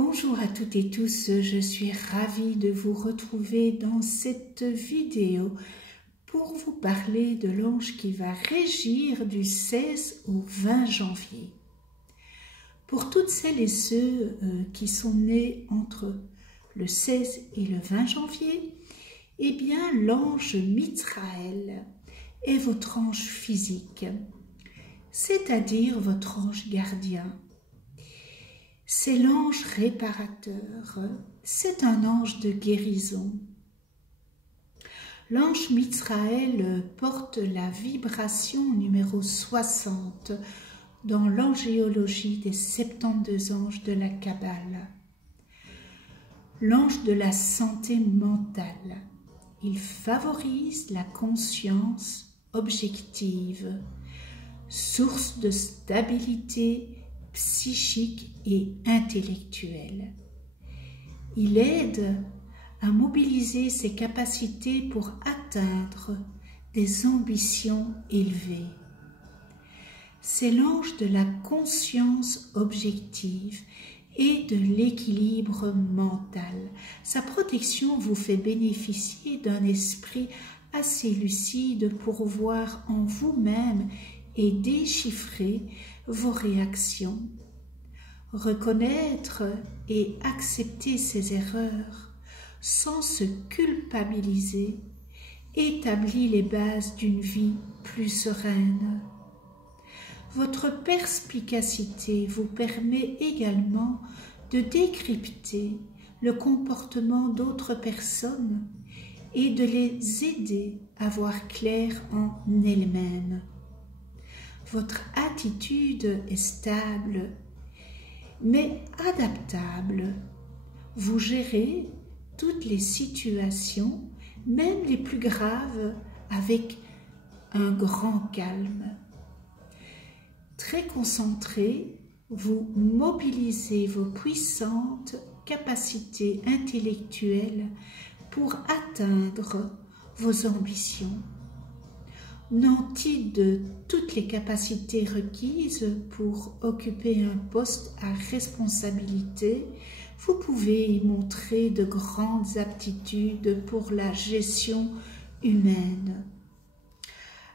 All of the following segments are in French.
Bonjour à toutes et tous, je suis ravie de vous retrouver dans cette vidéo pour vous parler de l'ange qui va régir du 16 au 20 janvier. Pour toutes celles et ceux qui sont nés entre le 16 et le 20 janvier, eh bien l'ange Mithraël est votre ange physique, c'est-à-dire votre ange gardien. C'est l'ange réparateur, c'est un ange de guérison. L'ange Mithraël porte la vibration numéro 60 dans l'angéologie des 72 anges de la Kabbale. L'ange de la santé mentale, il favorise la conscience objective, source de stabilité psychique et intellectuelle. Il aide à mobiliser ses capacités pour atteindre des ambitions élevées. C'est l'ange de la conscience objective et de l'équilibre mental. Sa protection vous fait bénéficier d'un esprit assez lucide pour voir en vous-même et déchiffrer vos réactions. Reconnaître et accepter ses erreurs sans se culpabiliser établit les bases d'une vie plus sereine. Votre perspicacité vous permet également de décrypter le comportement d'autres personnes et de les aider à voir clair en elles-mêmes. Votre attitude est stable, mais adaptable. Vous gérez toutes les situations, même les plus graves, avec un grand calme. Très concentré, vous mobilisez vos puissantes capacités intellectuelles pour atteindre vos ambitions. Nanti de toutes les capacités requises pour occuper un poste à responsabilité, vous pouvez y montrer de grandes aptitudes pour la gestion humaine.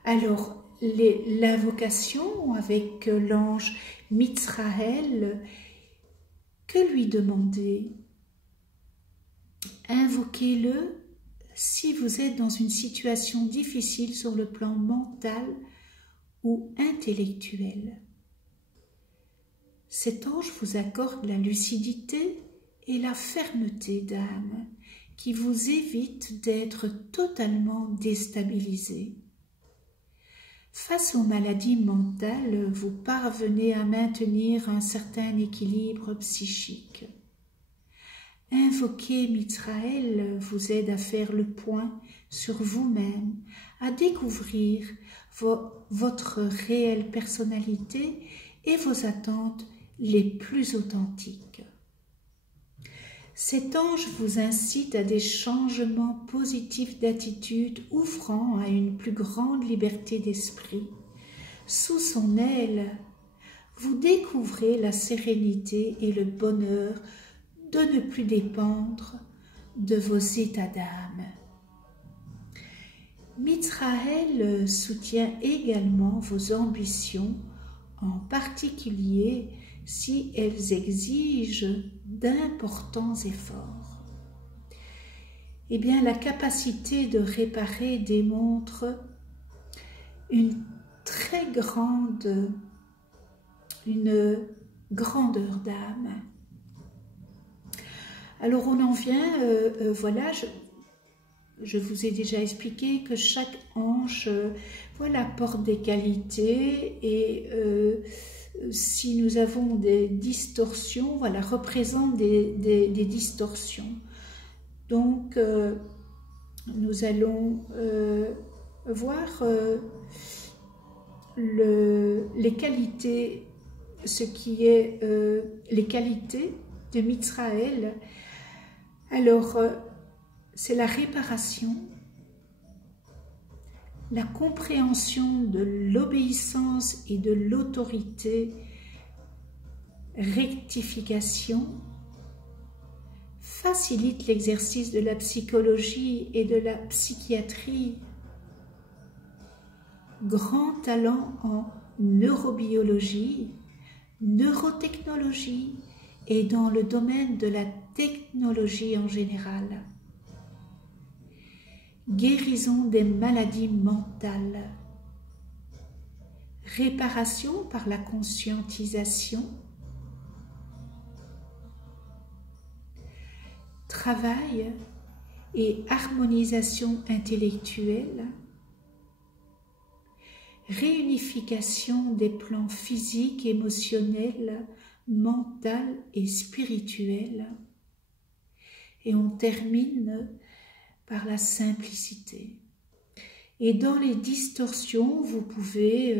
Alors, l'invocation avec l'ange Mithraël, que lui demander? Invoquez-le si vous êtes dans une situation difficile sur le plan mental ou intellectuel. Cet ange vous accorde la lucidité et la fermeté d'âme qui vous évite d'être totalement déstabilisé. Face aux maladies mentales, vous parvenez à maintenir un certain équilibre psychique. Invoquer Mithraël vous aide à faire le point sur vous-même, à découvrir votre réelle personnalité et vos attentes les plus authentiques. Cet ange vous incite à des changements positifs d'attitude ouvrant à une plus grande liberté d'esprit. Sous son aile, vous découvrez la sérénité et le bonheur de ne plus dépendre de vos états d'âme. Mithraël soutient également vos ambitions, en particulier si elles exigent d'importants efforts. Eh bien, la capacité de réparer démontre une grandeur d'âme. Alors on en vient, voilà, je vous ai déjà expliqué que chaque ange porte des qualités et si nous avons des distorsions, représente des distorsions. Donc nous allons voir les qualités, ce qui est les qualités de Mithraël. Alors, c'est la réparation, la compréhension de l'obéissance et de l'autorité, rectification, facilite l'exercice de la psychologie et de la psychiatrie. Grand talent en neurobiologie, neurotechnologie et dans le domaine de la technologie en général. Guérison des maladies mentales. Réparation par la conscientisation. Travail et harmonisation intellectuelle. Réunification des plans physiques, émotionnels, mental et spirituel. Et on termine par la simplicité. Et dans les distorsions, vous pouvez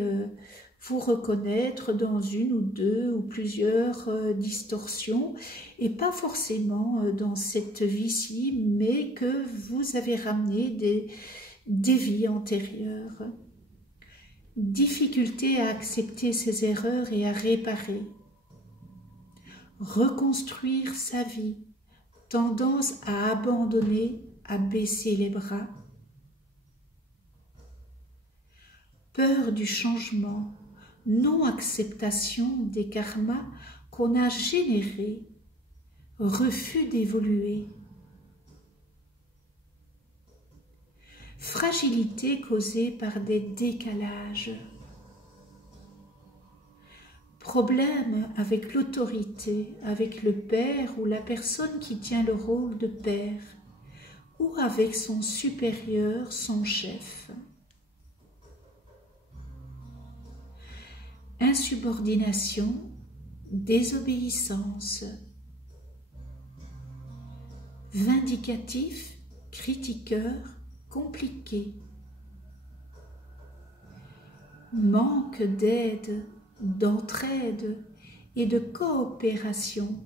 vous reconnaître dans une ou deux ou plusieurs distorsions, et pas forcément dans cette vie-ci, mais que vous avez ramené des vies antérieures. Difficulté à accepter ses erreurs et à réparer. Reconstruire sa vie. Tendance à abandonner, à baisser les bras. Peur du changement. Non-acceptation des karmas qu'on a générés. Refus d'évoluer. Fragilité causée par des décalages. Problème avec l'autorité, avec le père ou la personne qui tient le rôle de père, ou avec son supérieur, son chef. Insubordination, désobéissance. Vindicatif, critiqueur, compliqué. Manque d'aide, d'entraide et de coopération.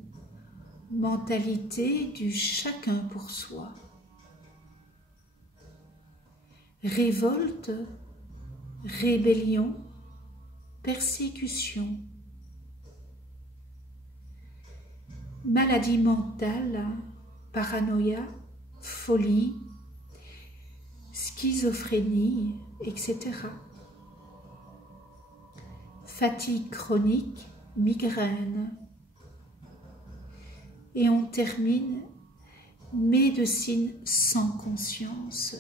Mentalité du chacun pour soi. Révolte, rébellion, persécution. Maladie mentale, paranoïa, folie, schizophrénie, etc. Fatigue chronique, migraine. Et on termine médecine sans conscience.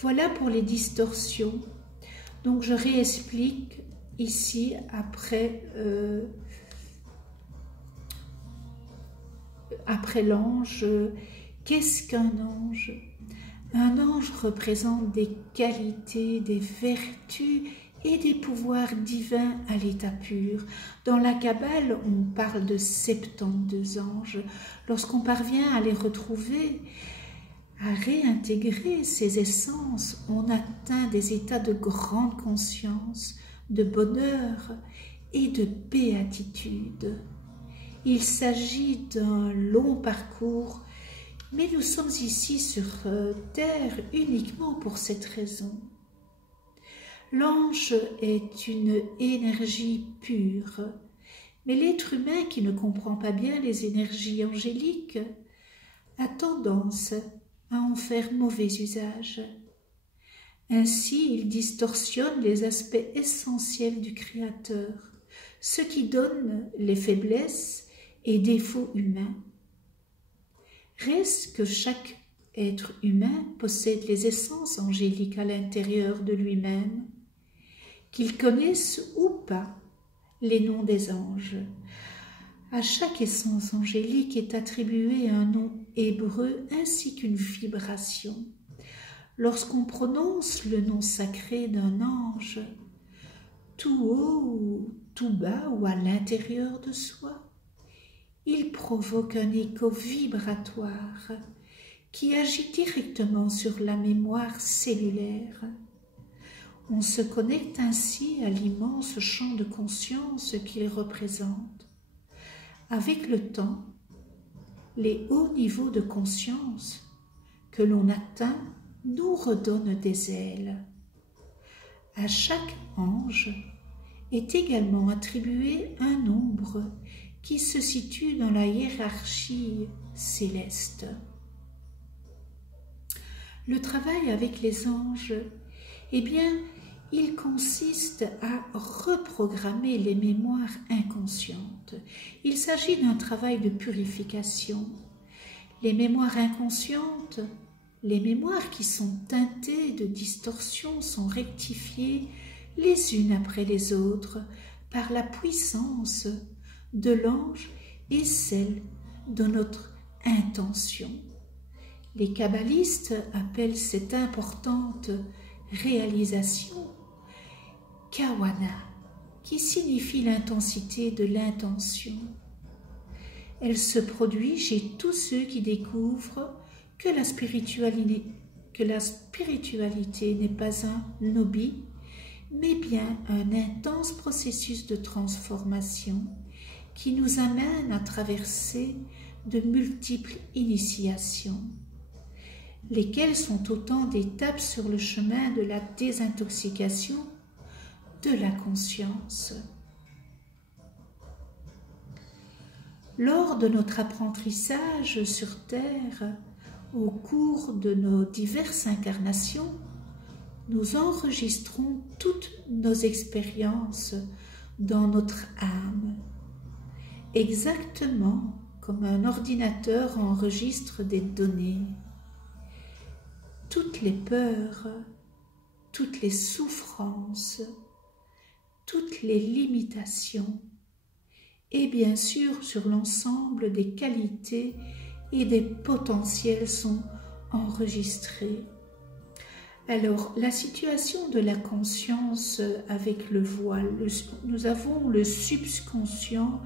Voilà pour les distorsions. Donc je réexplique ici après l'ange. Qu'est-ce qu'un ange? Un ange représente des qualités, des vertus et des pouvoirs divins à l'état pur. Dans la Kabbale, on parle de 72 anges. Lorsqu'on parvient à les retrouver, à réintégrer ces essences, on atteint des états de grande conscience, de bonheur et de béatitude. Il s'agit d'un long parcours, mais nous sommes ici sur terre uniquement pour cette raison. L'ange est une énergie pure, mais l'être humain qui ne comprend pas bien les énergies angéliques a tendance à en faire mauvais usage. Ainsi, il distorsionne les aspects essentiels du Créateur, ce qui donne les faiblesses et défauts humains. Reste que chaque être humain possède les essences angéliques à l'intérieur de lui-même, qu'il connaisse ou pas les noms des anges. À chaque essence angélique est attribué un nom hébreu ainsi qu'une vibration. Lorsqu'on prononce le nom sacré d'un ange, tout haut ou tout bas ou à l'intérieur de soi, il provoque un écho vibratoire qui agit directement sur la mémoire cellulaire. On se connecte ainsi à l'immense champ de conscience qu'il représente. Avec le temps, les hauts niveaux de conscience que l'on atteint nous redonnent des ailes. À chaque ange est également attribué un nombre qui se situe dans la hiérarchie céleste. Le travail avec les anges, eh bien, il consiste à reprogrammer les mémoires inconscientes. Il s'agit d'un travail de purification. Les mémoires inconscientes, les mémoires qui sont teintées de distorsions sont rectifiées les unes après les autres par la puissance de l'ange et celle de notre intention. Les kabbalistes appellent cette importante réalisation Kawana, qui signifie l'intensité de l'intention. Elle se produit chez tous ceux qui découvrent que la spiritualité n'est pas un hobby, mais bien un intense processus de transformation qui nous amène à traverser de multiples initiations, lesquelles sont autant d'étapes sur le chemin de la désintoxication de la conscience. Lors de notre apprentissage sur Terre, au cours de nos diverses incarnations, nous enregistrons toutes nos expériences dans notre âme, exactement comme un ordinateur enregistre des données. Toutes les peurs, toutes les souffrances, toutes les limitations, et bien sûr sur l'ensemble des qualités et des potentiels sont enregistrés. Alors, la situation de la conscience avec le voile, nous avons le subconscient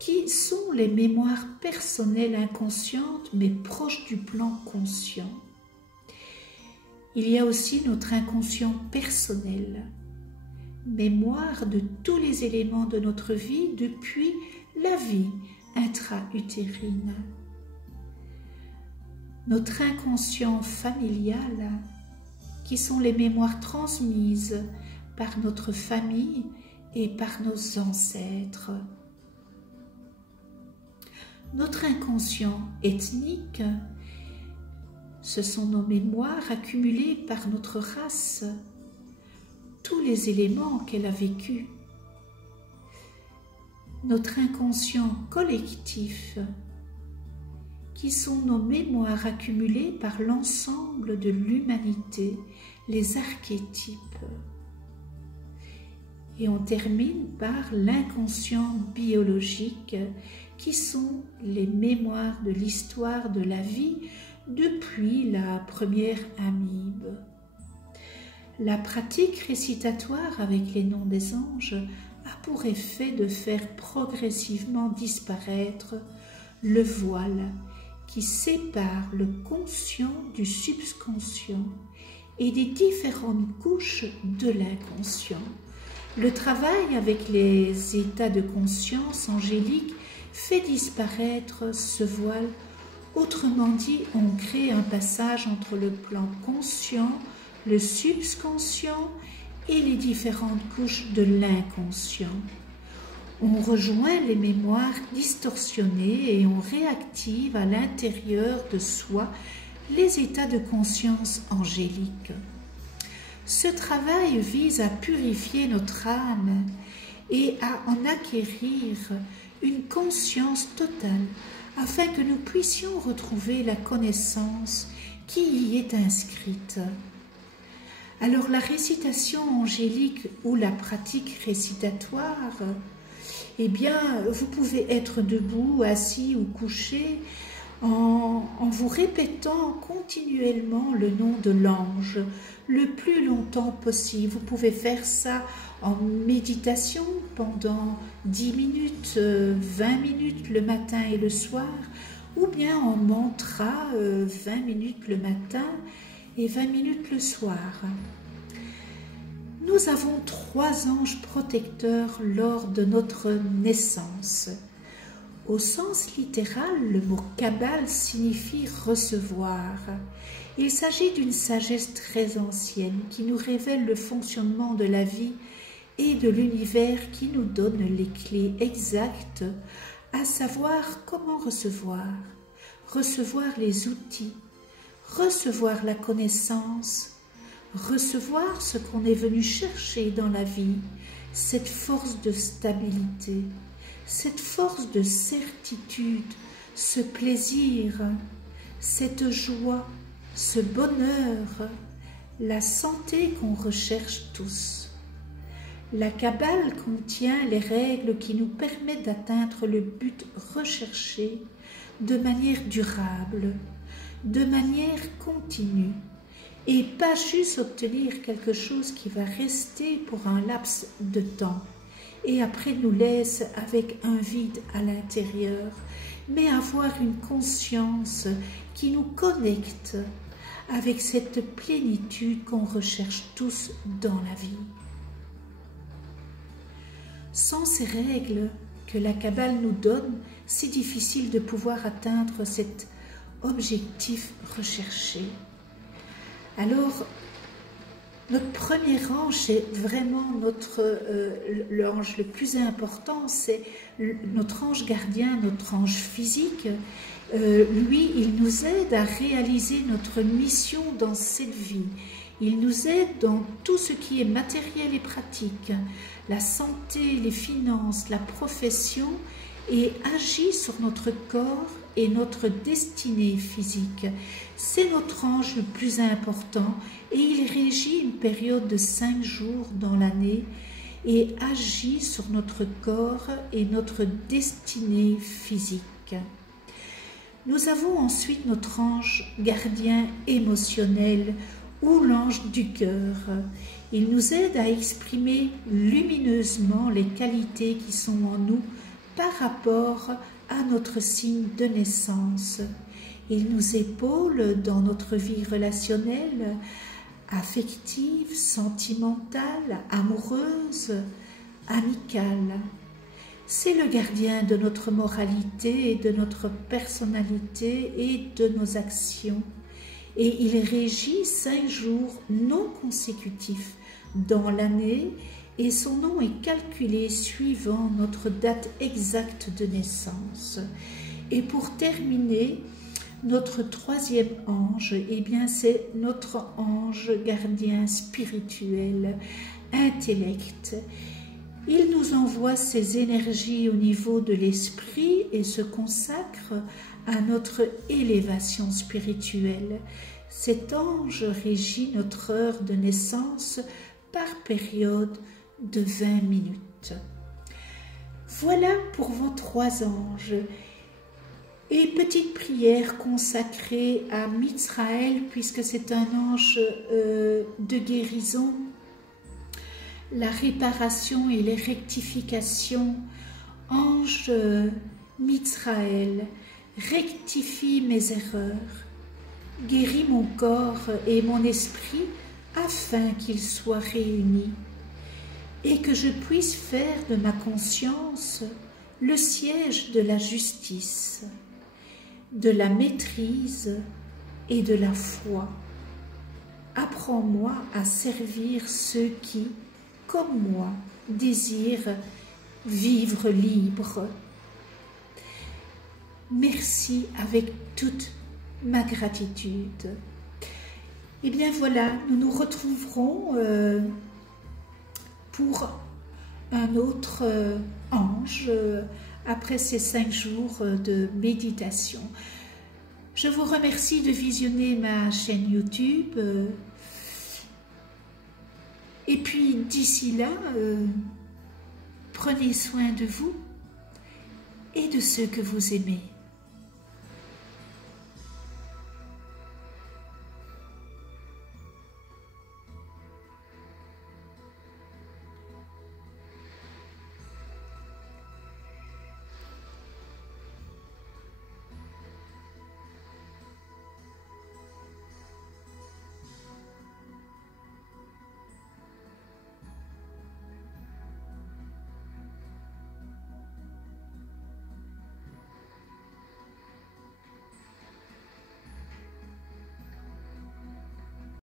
qui sont les mémoires personnelles inconscientes mais proches du plan conscient. Il y a aussi notre inconscient personnel, mémoire de tous les éléments de notre vie depuis la vie intra-utérine. Notre inconscient familial, qui sont les mémoires transmises par notre famille et par nos ancêtres. Notre inconscient ethnique, ce sont nos mémoires accumulées par notre race, tous les éléments qu'elle a vécus. Notre inconscient collectif, qui sont nos mémoires accumulées par l'ensemble de l'humanité, les archétypes. Et on termine par l'inconscient biologique, qui sont les mémoires de l'histoire de la vie depuis la première amibe. La pratique récitatoire avec les noms des anges a pour effet de faire progressivement disparaître le voile qui sépare le conscient du subconscient et des différentes couches de l'inconscient. Le travail avec les états de conscience angélique fait disparaître ce voile. Autrement dit, on crée un passage entre le plan conscient, le subconscient et les différentes couches de l'inconscient. On rejoint les mémoires distorsionnées et on réactive à l'intérieur de soi les états de conscience angélique. Ce travail vise à purifier notre âme et à en acquérir une conscience totale afin que nous puissions retrouver la connaissance qui y est inscrite. Alors la récitation angélique ou la pratique récitatoire, eh bien, vous pouvez être debout, assis ou couché en vous répétant continuellement le nom de l'ange le plus longtemps possible. Vous pouvez faire ça en méditation pendant 10 minutes, 20 minutes le matin et le soir, ou bien en mantra 20 minutes le matin et 20 minutes le soir. Nous avons 3 anges protecteurs lors de notre naissance. Au sens littéral, le mot Kabbale signifie recevoir. Il s'agit d'une sagesse très ancienne qui nous révèle le fonctionnement de la vie et de l'univers qui nous donne les clés exactes, à savoir comment recevoir les outils, recevoir la connaissance, recevoir ce qu'on est venu chercher dans la vie, cette force de stabilité, cette force de certitude, ce plaisir, cette joie, ce bonheur, la santé qu'on recherche tous. La Kabbale contient les règles qui nous permettent d'atteindre le but recherché de manière durable, de manière continue, et pas juste obtenir quelque chose qui va rester pour un laps de temps et après nous laisse avec un vide à l'intérieur, mais avoir une conscience qui nous connecte avec cette plénitude qu'on recherche tous dans la vie. Sans ces règles que la Kabbale nous donne, c'est difficile de pouvoir atteindre cet objectif recherché. Alors, notre premier ange, c'est vraiment l'ange le plus important, c'est notre ange gardien, notre ange physique. Lui, il nous aide à réaliser notre mission dans cette vie. Il nous aide dans tout ce qui est matériel et pratique, la santé, les finances, la profession, et agit sur notre corps et notre destinée physique. C'est notre ange le plus important et il régit une période de 5 jours dans l'année et agit sur notre corps et notre destinée physique. Nous avons ensuite notre ange gardien émotionnel ou l'ange du cœur. Il nous aide à exprimer lumineusement les qualités qui sont en nous par rapport à notre signe de naissance. Il nous épaule dans notre vie relationnelle, affective, sentimentale, amoureuse, amicale. C'est le gardien de notre moralité, de notre personnalité et de nos actions. Et il régit 5 jours non consécutifs dans l'année et son nom est calculé suivant notre date exacte de naissance. Et pour terminer, notre troisième ange, eh bien c'est notre ange gardien spirituel, intellect. Il nous envoie ses énergies au niveau de l'esprit et se consacre à notre élévation spirituelle. Cet ange régit notre heure de naissance par période de 20 minutes. Voilà pour vos 3 anges. Et petite prière consacrée à Mitzraël, puisque c'est un ange de guérison, la réparation et les rectifications. Ange Mitzraël, rectifie mes erreurs, guéris mon corps et mon esprit afin qu'ils soient réunis et que je puisse faire de ma conscience le siège de la justice, de la maîtrise et de la foi. Apprends-moi à servir ceux qui, comme moi, désirent vivre libre. Merci avec toute ma gratitude. Et bien voilà, nous nous retrouverons pour un autre ange après ces 5 jours de méditation. Je vous remercie de visionner ma chaîne YouTube. Et puis d'ici là, prenez soin de vous et de ceux que vous aimez.